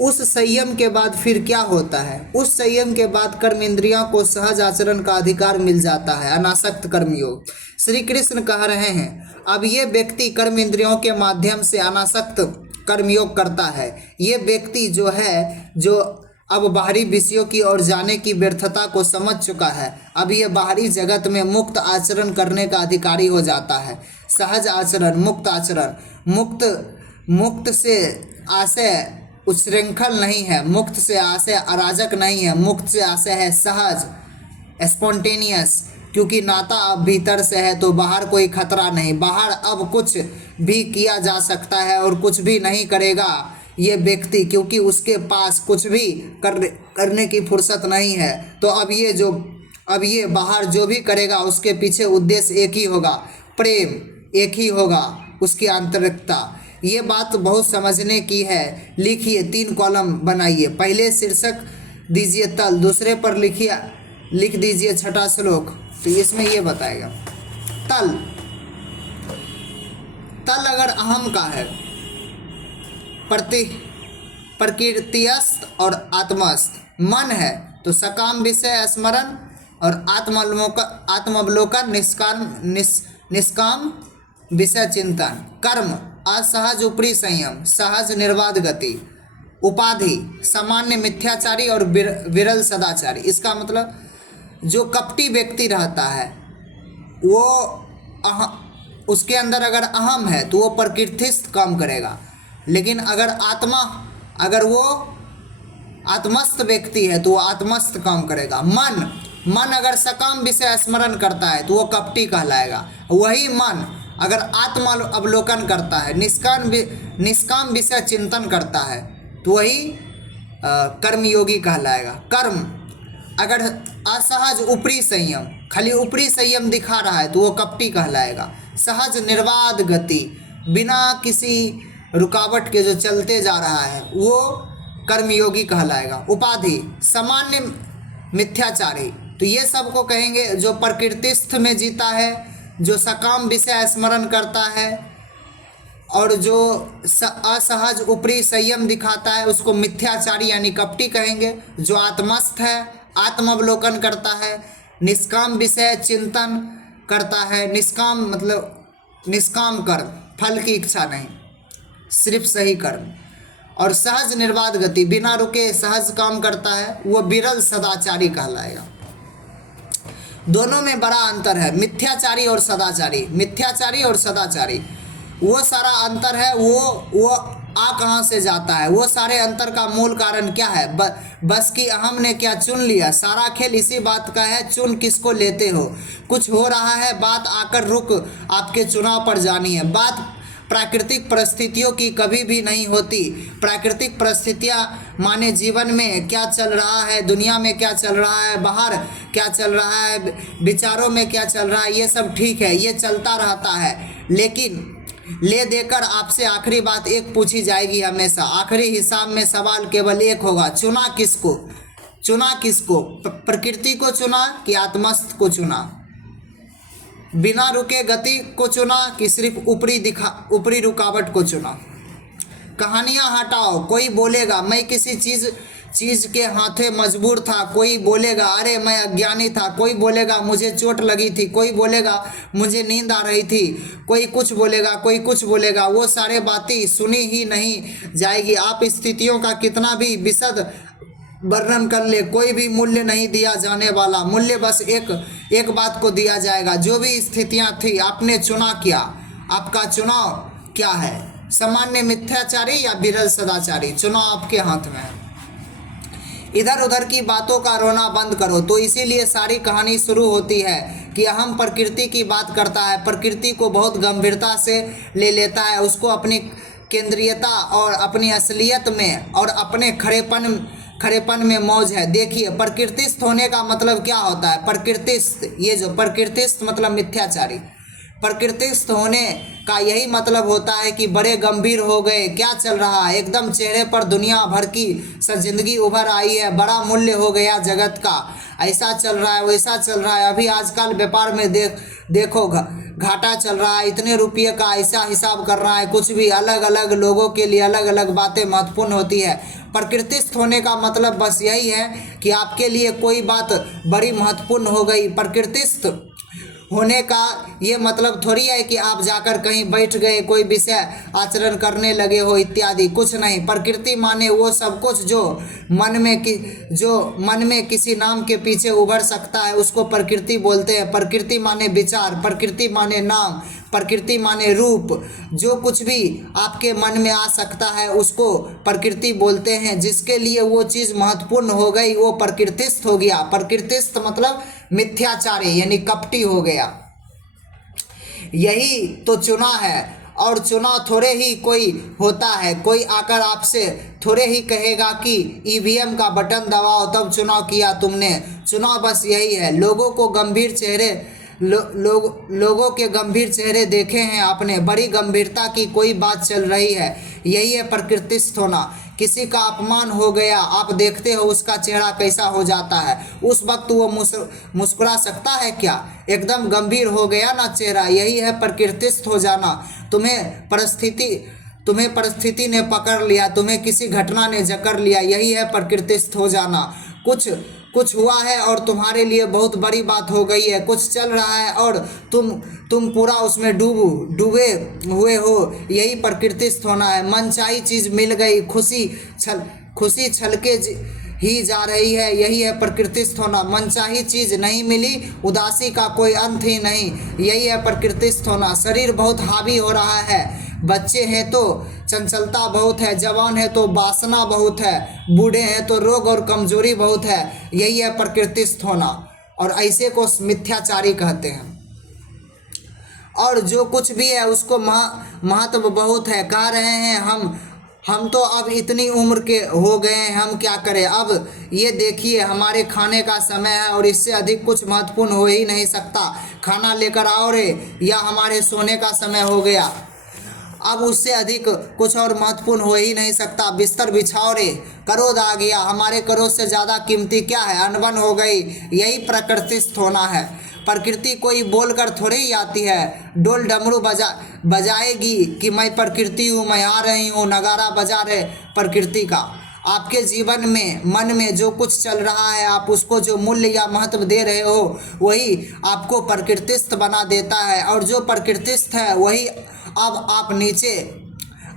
उस संयम के बाद फिर क्या होता है? उस संयम के बाद कर्म इंद्रियों को सहज आचरण का अधिकार मिल जाता है, अनासक्त कर्मयोग। श्री कृष्ण कह रहे हैं अब ये व्यक्ति कर्म इंद्रियों के माध्यम से अनासक्त कर्मयोग करता है। ये व्यक्ति जो है, जो अब बाहरी विषयों की ओर जाने की व्यर्थता को समझ चुका है, अब ये बाहरी जगत में मुक्त आचरण करने का अधिकारी हो जाता है। सहज आचरण, मुक्त आचरण, मुक्त से आशय उच्छृंखल नहीं है, मुक्त से आशय अराजक नहीं है, मुक्त से आशय है सहज, स्पॉन्टेनियस, क्योंकि नाता अब भीतर से है तो बाहर कोई खतरा नहीं। बाहर अब कुछ भी किया जा सकता है और कुछ भी नहीं करेगा ये व्यक्ति, क्योंकि उसके पास कुछ भी करने की फुर्सत नहीं है। तो अब ये बाहर जो भी करेगा उसके पीछे उद्देश्य एक ही होगा, प्रेम एक ही होगा, उसकी आंतरिकता। ये बात बहुत समझने की है। लिखिए, 3 कॉलम बनाइए। पहले शीर्षक दीजिए तल, दूसरे पर लिख दीजिए छठा श्लोक। तो इसमें ये बताएगा तल अगर अहम का है, प्रकृतिस्थ और आत्मस्थ। मन है तो सकाम विषय स्मरण और आत्मावलोकन, निष्काम विषय चिंतन। कर्म असहज ऊपरी संयम, सहज निर्बाध गति। उपाधि सामान्य मिथ्याचारी और विरल सदाचारी। इसका मतलब जो कपटी व्यक्ति रहता है वो उसके अंदर अगर अहम है तो वो प्रकृतिस्थ काम करेगा, लेकिन अगर वो आत्मस्थ व्यक्ति है तो वो आत्मस्थ काम करेगा। मन अगर सकाम विषय स्मरण करता है तो वो कपटी कहलाएगा। वही मन अगर आत्म अवलोकन करता है, निष्काम विषय चिंतन करता है तो वही कर्मयोगी कहलाएगा। कर्म अगर असहज ऊपरी संयम, खाली ऊपरी संयम दिखा रहा है तो वो कपटी कहलाएगा। सहज निर्बाध गति, बिना किसी रुकावट के जो चलते जा रहा है वो कर्मयोगी कहलाएगा। उपाधि सामान्य मिथ्याचारी, तो ये सबको कहेंगे जो प्रकृतिस्थ में जीता है, जो सकाम विषय स्मरण करता है और जो असहज ऊपरी संयम दिखाता है उसको मिथ्याचारी यानी कपटी कहेंगे। जो आत्मस्थ है, आत्मावलोकन करता है, निष्काम विषय चिंतन करता है। निष्काम मतलब निष्काम कर्म, फल की इच्छा नहीं, सिर्फ सही कर्म। और सहज निर्बाध गति, बिना रुके सहज काम करता है, वो विरल सदाचारी कहलाएगा। दोनों में बड़ा अंतर है, मिथ्याचारी और सदाचारी। मिथ्याचारी और सदाचारी वो सारा अंतर है। वो कहाँ से जाता है? वो सारे अंतर का मूल कारण क्या है? बस कि हमने क्या चुन लिया। सारा खेल इसी बात का है, चुन किसको लेते हो। कुछ हो रहा है, बात आकर रुक आपके चुनाव पर जानी है। बात प्राकृतिक परिस्थितियों की कभी भी नहीं होती। प्राकृतिक परिस्थितियाँ माने जीवन में क्या चल रहा है, दुनिया में क्या चल रहा है, बाहर क्या चल रहा है, विचारों में क्या चल रहा है, ये सब ठीक है, ये चलता रहता है। लेकिन ले देकर आपसे आखिरी बात एक पूछी जाएगी हमेशा। आखिरी हिसाब में सवाल केवल एक होगा, चुना किसको? प्रकृति को चुना कि आत्मस्थ को चुना? बिना रुके गति को चुना कि सिर्फ ऊपरी रुकावट को चुना? कहानियां हटाओ। कोई बोलेगा मैं किसी चीज़ के हाथे मजबूर था, कोई बोलेगा अरे मैं अज्ञानी था, कोई बोलेगा मुझे चोट लगी थी, कोई बोलेगा मुझे नींद आ रही थी, कोई कुछ बोलेगा। वो सारे बातें सुनी ही नहीं जाएगी। आप स्थितियों का कितना भी विशद वर्णन कर ले, कोई भी मूल्य नहीं दिया जाने वाला। मूल्य बस एक बात को दिया जाएगा, जो भी स्थितियां थी आपने चुना क्या, आपका चुनाव क्या है? सामान्य मिथ्याचारी या विरल सदाचारी? चुनाव आपके हाथ में है। इधर उधर की बातों का रोना बंद करो। तो इसीलिए सारी कहानी शुरू होती है कि हम प्रकृति की बात करता है, प्रकृति को बहुत गंभीरता से ले लेता है, उसको अपनी केंद्रीयता और अपनी असलियत में और अपने खड़ेपन में मौज है। देखिए, प्रकृतिस्थ होने का मतलब क्या होता है? प्रकृतिस्थ मतलब मिथ्याचारी। प्रकृतिस्थ होने का यही मतलब होता है कि बड़े गंभीर हो गए, क्या चल रहा है, एकदम चेहरे पर दुनिया भर की जिंदगी उभर आई है, बड़ा मूल्य हो गया जगत का, ऐसा चल रहा है वैसा चल रहा है। अभी आजकल व्यापार में देखो घाटा चल रहा है, इतने रुपये का ऐसा हिसाब कर रहा है, कुछ भी अलग अलग लोगों के लिए अलग अलग बातें महत्वपूर्ण होती है। प्रकृतिस्थ होने का मतलब बस यही है कि आपके लिए कोई बात बड़ी महत्वपूर्ण हो गई। प्रकृतिस्थ होने का ये मतलब थोड़ी है कि आप जाकर कहीं बैठ गए, कोई विषय आचरण करने लगे हो इत्यादि, कुछ नहीं। प्रकृति माने वो सब कुछ जो मन में किसी नाम के पीछे उभर सकता है, उसको प्रकृति बोलते हैं। प्रकृति माने विचार, प्रकृति माने नाम, प्रकृति माने रूप, जो कुछ भी आपके मन में आ सकता है उसको प्रकृति बोलते हैं। जिसके लिए वो चीज़ महत्वपूर्ण हो गई वो प्रकृतिस्थ हो गया। प्रकृतिस्थ मतलब मिथ्याचारी यानी कपटी हो गया। यही तो चुनाव है, और चुनाव थोड़े ही कोई होता है, कोई आकर आपसे थोड़े ही कहेगा कि ईवीएम का बटन दबाओ तब चुनाव किया तुमने। चुनाव बस यही है। लोगों के गंभीर चेहरे देखे हैं आपने, बड़ी गंभीरता की कोई बात चल रही है, यही है प्रकृतिस्थ होना। किसी का अपमान हो गया, आप देखते हो उसका चेहरा कैसा हो जाता है, उस वक्त वो मुस्कुरा सकता है क्या? एकदम गंभीर हो गया ना चेहरा, यही है प्रकृतिस्थ हो जाना। तुम्हें परिस्थिति ने पकड़ लिया, तुम्हें किसी घटना ने जकड़ लिया, यही है प्रकृतिस्थ हो जाना। कुछ हुआ है और तुम्हारे लिए बहुत बड़ी बात हो गई है, कुछ चल रहा है और तुम पूरा उसमें डूबे हुए हो, यही प्रकृतिस्थ होना है। मनचाही चीज़ मिल गई, खुशी छलके ही जा रही है, यही है प्रकृतिस्थ होना। मनचाही चीज़ नहीं मिली, उदासी का कोई अंत ही नहीं, यही है प्रकृतिस्थ होना। शरीर बहुत हावी हो रहा है, बच्चे हैं तो चंचलता बहुत है, जवान है तो वासना बहुत है, बूढ़े हैं तो रोग और कमजोरी बहुत है, यही है प्रकृतिस्थ होना। और ऐसे को मिथ्याचारी कहते हैं। और जो कुछ भी है उसको महत्व बहुत है। कह रहे हैं हम तो अब इतनी उम्र के हो गए हैं, हम क्या करें। अब ये देखिए हमारे खाने का समय है और इससे अधिक कुछ महत्वपूर्ण हो ही नहीं सकता। खाना लेकर आओ रे, या हमारे सोने का समय हो गया, अब उससे अधिक कुछ और महत्वपूर्ण हो ही नहीं सकता। बिस्तर बिछाओ रे, क्रोध आ गया, हमारे क्रोध से ज़्यादा कीमती क्या है, अनबन हो गई, यही प्रकृतिस्थ होना है। प्रकृति कोई बोलकर थोड़ी ही आती है, डोल डमरू बजाएगी कि मैं प्रकृति हूँ, मैं आ रही हूँ, नगारा बजा रहे प्रकृति का। आपके जीवन में मन में जो कुछ चल रहा है, आप उसको जो मूल्य या महत्व दे रहे हो वही आपको प्रकृतिस्थ बना देता है। और जो प्रकृतिस्थ है वही अब आप नीचे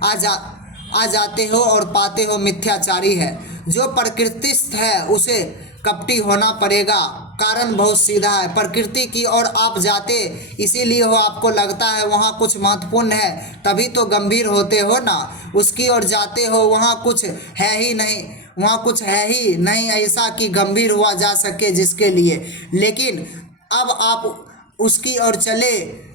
आ जाते हो और पाते हो मिथ्याचारी है। जो प्रकृतिस्थ है उसे कपटी होना पड़ेगा, कारण बहुत सीधा है। प्रकृति की ओर आप जाते इसीलिए हो, आपको लगता है वहाँ कुछ महत्वपूर्ण है, तभी तो गंभीर होते हो ना। उसकी ओर जाते हो, वहाँ कुछ है ही नहीं, वहाँ कुछ है ही नहीं ऐसा कि गंभीर हुआ जा सके जिसके लिए। लेकिन अब आप उसकी ओर चले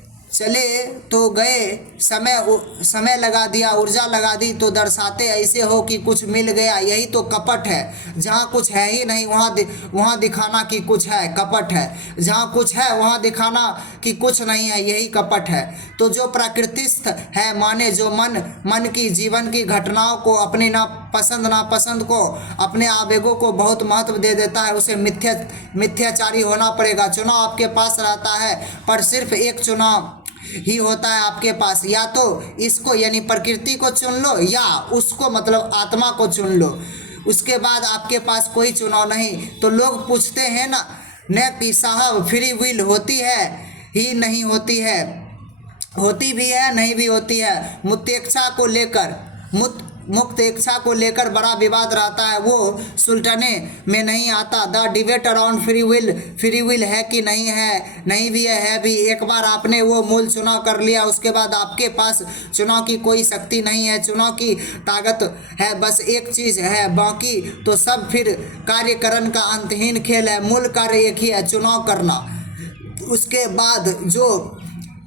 तो गए, समय लगा दिया, ऊर्जा लगा दी, तो दर्शाते ऐसे हो कि कुछ मिल गया, यही तो कपट है। जहाँ कुछ है ही नहीं वहाँ दिखाना कि कुछ है, कपट है। जहाँ कुछ है वहाँ दिखाना कि कुछ नहीं है, यही कपट है। तो जो प्रकृतिस्थ है माने जो मन की जीवन की घटनाओं को, अपनी नापसंद को, अपने आवेगों को बहुत महत्व दे देता है, उसे मिथ्याचारी होना पड़ेगा। चुनाव आपके पास रहता है, पर सिर्फ एक चुनाव ही होता है आपके पास, या तो इसको यानी प्रकृति को चुन लो या उसको मतलब आत्मा को चुन लो, उसके बाद आपके पास कोई चुनाव नहीं। तो लोग पूछते हैं ना कि साहब फ्री विल होती है ही नहीं होती है, होती भी है नहीं भी होती है। मुक्त इच्छा को लेकर बड़ा विवाद रहता है, वो सुलझने में नहीं आता। The debate around free will है कि नहीं है, नहीं भी है भी। एक बार आपने वो मूल चुनाव कर लिया, उसके बाद आपके पास चुनाव की कोई शक्ति नहीं है। चुनाव की ताकत है बस एक चीज़ है, बाकी तो सब फिर कार्यकरण का अंतहीन खेल है। मूल कार्य एक ही है, चुनाव करना। उसके बाद जो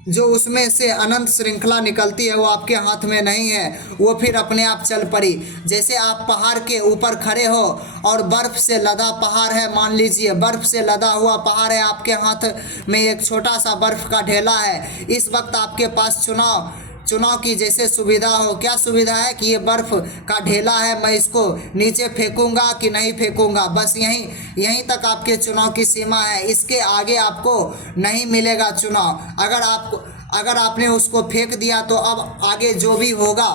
जो उसमें से अनंत श्रृंखला निकलती है वो आपके हाथ में नहीं है, वो फिर अपने आप चल पड़ी। जैसे आप पहाड़ के ऊपर खड़े हो और बर्फ से लदा पहाड़ है, मान लीजिए बर्फ से लदा हुआ पहाड़ है, आपके हाथ में एक छोटा सा बर्फ का ढेला है। इस वक्त आपके पास चुनाव की जैसे सुविधा हो। क्या सुविधा है कि ये बर्फ का ढेला है, मैं इसको नीचे फेंकूंगा कि नहीं फेंकूंगा, बस यहीं तक आपके चुनाव की सीमा है। इसके आगे आपको नहीं मिलेगा चुनाव। अगर आपने उसको फेंक दिया तो अब आगे जो भी होगा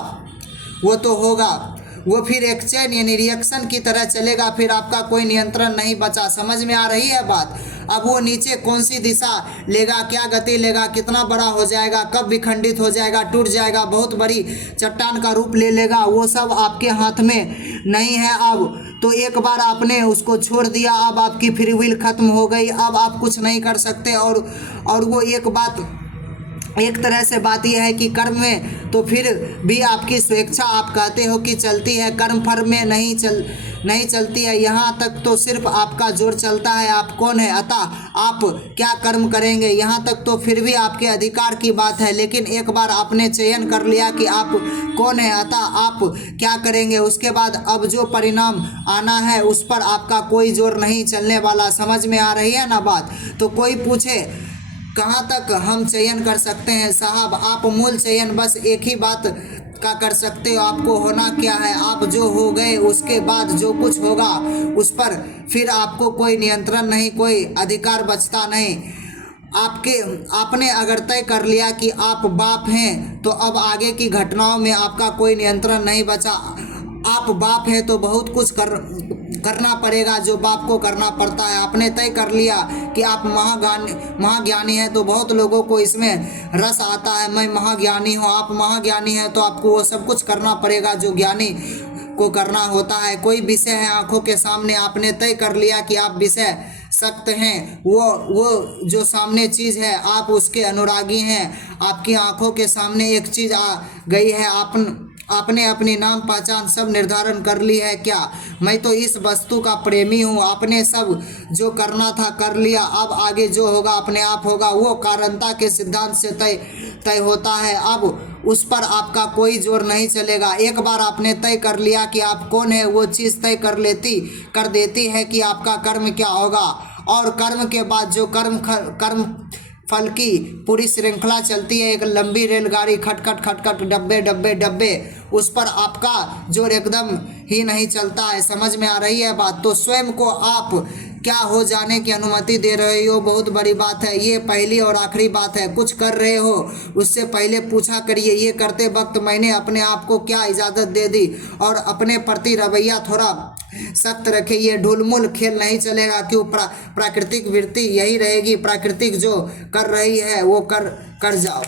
वो तो होगा, वो फिर एक चेन यानी रिएक्शन की तरह चलेगा, फिर आपका कोई नियंत्रण नहीं बचा। समझ में आ रही है बात। अब वो नीचे कौन सी दिशा लेगा, क्या गति लेगा, कितना बड़ा हो जाएगा, कब विखंडित हो जाएगा, टूट जाएगा, बहुत बड़ी चट्टान का रूप ले लेगा, वो सब आपके हाथ में नहीं है। अब तो एक बार आपने उसको छोड़ दिया, अब आपकी फ्री विल खत्म हो गई, अब आप कुछ नहीं कर सकते। और वो एक तरह से बात यह है कि कर्म में तो फिर भी आपकी स्वेच्छा आप कहते हो कि चलती है, कर्म फल में नहीं चलती है। यहाँ तक तो सिर्फ आपका जोर चलता है, आप कौन है, अतः आप क्या कर्म करेंगे, यहाँ तक तो फिर भी आपके अधिकार की बात है। लेकिन एक बार आपने चयन कर लिया कि आप कौन है, अतः आप क्या करेंगे, उसके बाद अब जो परिणाम आना है उस पर आपका कोई जोर नहीं चलने वाला। समझ में आ रही है ना बात। तो कोई पूछे कहाँ तक हम चयन कर सकते हैं, साहब आप मूल चयन बस एक ही बात का कर सकते हो, आपको होना क्या है, आप जो हो गए उसके बाद जो कुछ होगा उस पर फिर आपको कोई नियंत्रण नहीं, कोई अधिकार बचता नहीं। आपने अगर तय कर लिया कि आप बाप हैं तो अब आगे की घटनाओं में आपका कोई नियंत्रण नहीं बचा। आप बाप हैं तो बहुत कुछ करना पड़ेगा जो बाप को करना पड़ता है। आपने तय कर लिया कि आप महाज्ञानी हैं तो बहुत लोगों को इसमें रस आता है, मैं महाज्ञानी हूँ। आप महाज्ञानी हैं तो आपको वो सब कुछ करना पड़ेगा जो ज्ञानी को करना होता है। कोई विषय है आंखों के सामने, आपने तय कर लिया कि आप विषय सख्त हैं, वो जो सामने चीज़ है आप उसके अनुरागी हैं। आपकी आंखों के सामने एक चीज़ आ गई है, आपने अपनी नाम पहचान सब निर्धारण कर ली है। क्या मैं तो इस वस्तु का प्रेमी हूँ। आपने सब जो करना था कर लिया, अब आगे जो होगा अपने आप होगा। वो कारणता के सिद्धांत से तय होता है, अब उस पर आपका कोई जोर नहीं चलेगा। एक बार आपने तय कर लिया कि आप कौन है, वो चीज़ तय कर देती है कि आपका कर्म क्या होगा। और कर्म के बाद जो कर्म फल की पूरी श्रृंखला चलती है, एक लंबी रेलगाड़ी, खटखट खटखट, डब्बे डब्बे डब्बे, उस पर आपका जोर एकदम ही नहीं चलता है। समझ में आ रही है बात। तो स्वयं को आप क्या हो जाने की अनुमति दे रहे हो, बहुत बड़ी बात है। ये पहली और आखिरी बात है। कुछ कर रहे हो उससे पहले पूछा करिए, ये करते वक्त मैंने अपने आप को क्या इजाज़त दे दी, और अपने प्रति रवैया थोड़ा सख्त रखे। ये ढुलमुल खेल नहीं चलेगा। क्यों, प्राकृतिक वृत्ति यही रहेगी, प्राकृतिक जो कर रही है वो कर जाओ।